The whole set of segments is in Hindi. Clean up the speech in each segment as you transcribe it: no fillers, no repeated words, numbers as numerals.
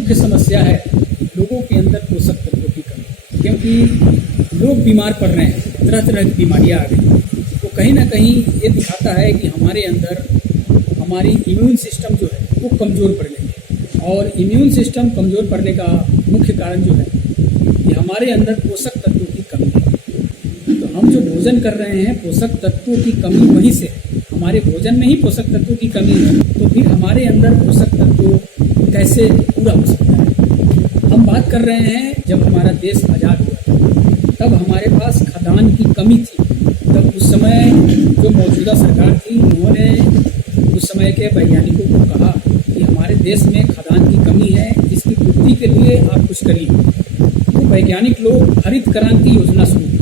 मुख्य समस्या है लोगों के अंदर पोषक तत्वों की कमी, क्योंकि लोग बीमार पड़ रहे हैं, तरह तरह की बीमारियां आ गई। तो कहीं ना कहीं ये दिखाता है कि हमारे अंदर हमारी इम्यून सिस्टम जो है वो कमज़ोर पड़ गई है। और इम्यून सिस्टम कमज़ोर पड़ने का मुख्य कारण जो है कि हमारे अंदर पोषक तत्वों की कमी है। तो हम जो भोजन कर रहे हैं, पोषक तत्वों की कमी वहीं से है। हमारे भोजन में ही पोषक तत्वों की कमी है, तो फिर हमारे अंदर पोषक तत्व कैसे पूरा हो सकता है। हम बात कर रहे हैं जब हमारा देश आज़ाद हुआ था, तब हमारे पास खदान की कमी थी। तब उस समय जो मौजूदा सरकार थी, उन्होंने उस समय के वैज्ञानिकों को कहा कि हमारे देश में खदान की कमी है, इसकी पूर्ति के लिए आप कुछ करिए। तो वैज्ञानिक लोग हरित क्रांति योजना शुरू की,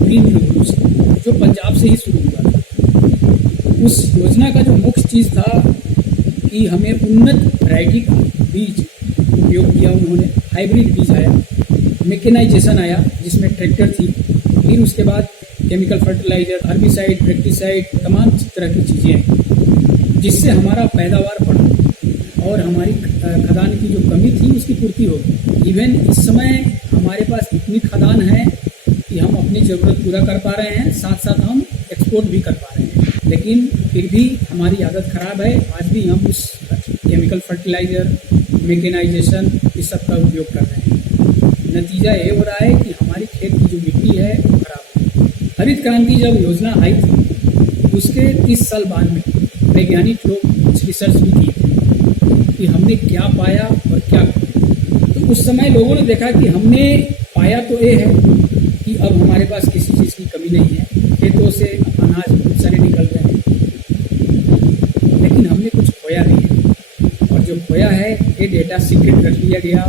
ग्रीन रिवोल्यूशन, जो पंजाब से ही शुरू हुआ था। उस योजना का जो मुख्य चीज़ था कि हमें उन्नत वैरायटी का बीज उपयोग किया उन्होंने। हाइब्रिड बीज आया, मैकेनाइजेशन आया जिसमें ट्रैक्टर थी, फिर उसके बाद केमिकल फर्टिलाइजर, हर्बिसाइड, पेस्टिसाइड, तमाम तरह की चीज़ें हैं, जिससे हमारा पैदावार बढ़ा और हमारी खदान की जो कमी थी उसकी पूर्ति हो गई। इवन इस समय हमारे पास इतनी खदान है कि हम अपनी ज़रूरत पूरा कर पा रहे हैं, साथ साथ हम एक्सपोर्ट भी कर पा रहे हैं। लेकिन फिर भी हमारी आदत ख़राब है, आज भी हम उस केमिकल फर्टिलाइज़र, मैकेनाइजेशन इस सब का उपयोग कर रहे हैं। नतीजा ये हो रहा है कि हमारी खेत की जो मिट्टी है वो खराब है। हरित क्रांति जब योजना आई थी, उसके 30 साल बाद में वैज्ञानिक लोग कुछ रिसर्च भी किए कि हमने क्या पाया और क्या खोया। तो उस समय लोगों ने देखा कि हमने पाया तो ये है कि अब हमारे पास किसी चीज़ की कमी नहीं है, खेतों से अनाज बहुत सारे निकल रहे हैं, लेकिन हमने कुछ खोया भी है। और जो खोया है ये डेटा सीक्रेट रख लिया गया,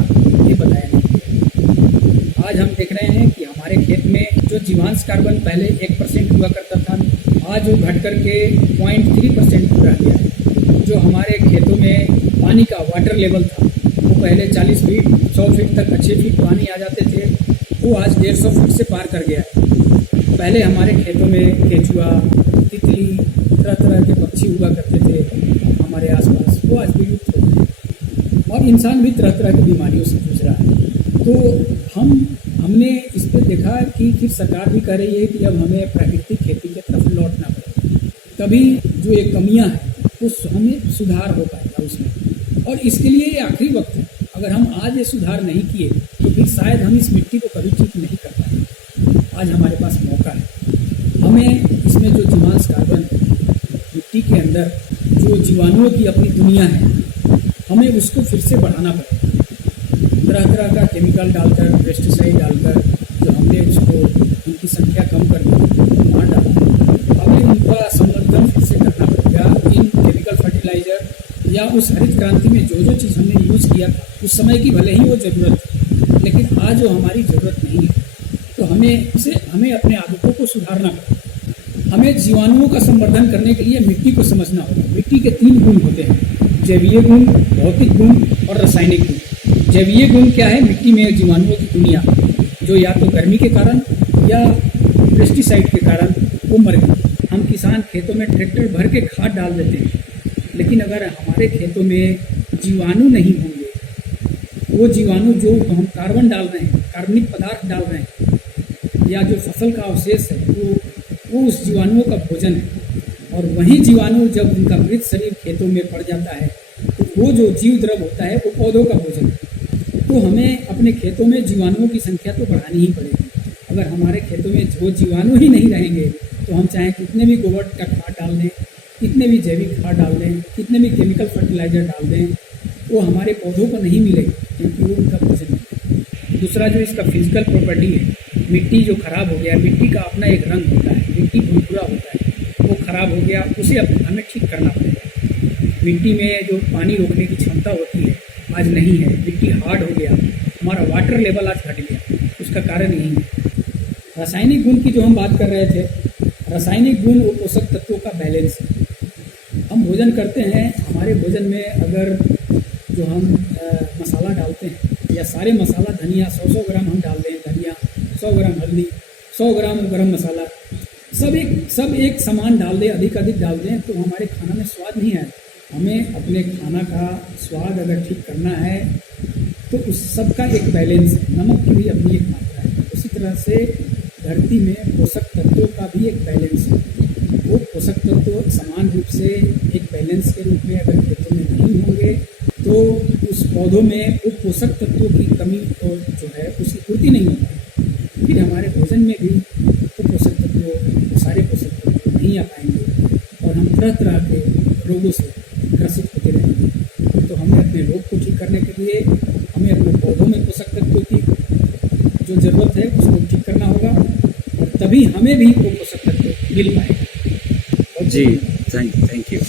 ये बताया नहीं गया। आज हम देख रहे हैं कि हमारे खेत में जो जीवांश कार्बन पहले 1% हुआ करता था, आज वो घट करके 0.3% रह गया है। जो हमारे खेतों में पानी का वाटर लेवल था, वो पहले 40 फीट 100 फीट तक अच्छे फीट पानी आ जाते थे, वो आज 150 फीट से पार कर गया है। पहले हमारे खेतों में केचुआ, तितली, तरह तरह के पक्षी हुआ करते थे हमारे आसपास, वो आज विलुप्त हो गए और इंसान भी तरह तरह की बीमारियों से जूझ रहा है। तो हमने इस पर देखा कि फिर सरकार भी कह रही है कि अब हमें प्राकृतिक खेती की तरफ लौटना पड़ेगा, तभी जो ये कमियां हैं उस हमें सुधार हो पाएगा उसमें। और इसके लिए ये आखिरी वक्त है। अगर हम आज ये सुधार नहीं किए तो फिर शायद हम इस मिट्टी को कभी ठीक नहीं कर पाएंगे। आज हमारे पास मौका है। हमें इसमें जो जीवांश कार्बन है, मिट्टी के अंदर जो जीवाणुओं की अपनी दुनिया है, हमें उसको फिर से बढ़ाना पड़ेगा। तरह तरह का केमिकल डालकर, पेस्टिसाइड डालकर जो हमने उसको उनकी संख्या कम कर दी, मार डाला, हमें उनका संवर्धन फिर से करना पड़ेगा। इन केमिकल फर्टिलाइजर या उस हरित क्रांति में जो जो चीज़ हमने यूज़ किया था उस समय की भले ही वो ज़रूरत थी, लेकिन आज वो हमारी ज़रूरत नहीं है। तो हमें अपने आदतों को सुधारना पड़ेगा। हमें जीवाणुओं का संवर्धन करने के लिए मिट्टी को समझना होगा। मिट्टी के 3 गुण होते हैं, जैवीय गुण, भौतिक गुण और रासायनिक गुण। जैवीय गुण क्या है? मिट्टी में जीवाणुओं की दुनिया जो या तो गर्मी के कारण या पेस्टिसाइड के कारण वो मर गई। हम किसान खेतों में ट्रैक्टर भर के खाद डाल देते हैं, लेकिन अगर हमारे खेतों में जीवाणु नहीं होंगे, वो जीवाणु जो हम कार्बन डाल रहे हैं, कार्बनिक पदार्थ डाल रहे हैं, या जो फसल का अवशेष है वो उस जीवाणुओं का भोजन है। और वही जीवाणु जब उनका मृत शरीर खेतों में पड़ जाता है तो वो जो जीव द्रव होता है वो पौधों का भोजन है। तो हमें अपने खेतों में जीवाणुओं की संख्या तो बढ़ानी ही पड़ेगी। अगर हमारे खेतों में वो जीवाणु ही नहीं रहेंगे तो हम चाहे कितने भी गोबर का खाद डाल दें, कितने भी जैविक खाद डाल दें, कितने भी केमिकल फर्टिलाइजर डाल दें, वो हमारे पौधों को नहीं मिलेगी, क्योंकि वो उनका भोजन है। दूसरा जो इसका फिजिकल प्रॉपर्टी है, मिट्टी जो खराब हो गया, मिट्टी का अपना एक रंग होता है, मिट्टी भुरभुरा होता है, वो खराब हो गया, उसे हमें ठीक करना पड़ेगा। मिट्टी में जो पानी रोकने की क्षमता होती है आज नहीं है, मिट्टी हार्ड हो गया, हमारा वाटर लेवल आज घट गया, उसका कारण यही है। रासायनिक गुण की जो हम बात कर रहे थे, रासायनिक गुण वो पोषक तत्वों का बैलेंस है। हम भोजन करते हैं, हमारे भोजन में अगर जो हम मसाला डालते हैं या सारे मसाला, धनिया 100 ग्राम हम डाल दें, धनिया 100 ग्राम, हल्दी 100 ग्राम, गरम मसाला सब एक सामान डाल दें, अधिक डाल दें, तो हमारे खाना में स्वाद नहीं आएगा। हमें अपने खाना का स्वाद अगर ठीक करना है तो उस सबका एक बैलेंस है। नमक की भी अपनी एक मात्रा है। उसी तरह से धरती में पोषक तत्वों का भी एक बैलेंस है। वो पोषक तत्व समान रूप से एक बैलेंस के रूप में अगर खेतों में नहीं होंगे तो उस पौधों में वो पोषक तत्वों की कमी और जो है उसकी पूर्ति नहीं हो पाएगी। फिर हमारे भोजन में भी वो पोषक तत्व, वो सारे पोषक तत्व नहीं आ पाएंगे और हम तरह तरह के रोगों से ग्रसित होते रहेंगे। तो हमें अपने रोग को ठीक करने के लिए हमें अपने पौधों में पोषक तत्वों की जो ज़रूरत है उसको ठीक करना होगा और तभी हमें भी वो पोषक तत्व मिल पाएगा। जी, थैंक यू।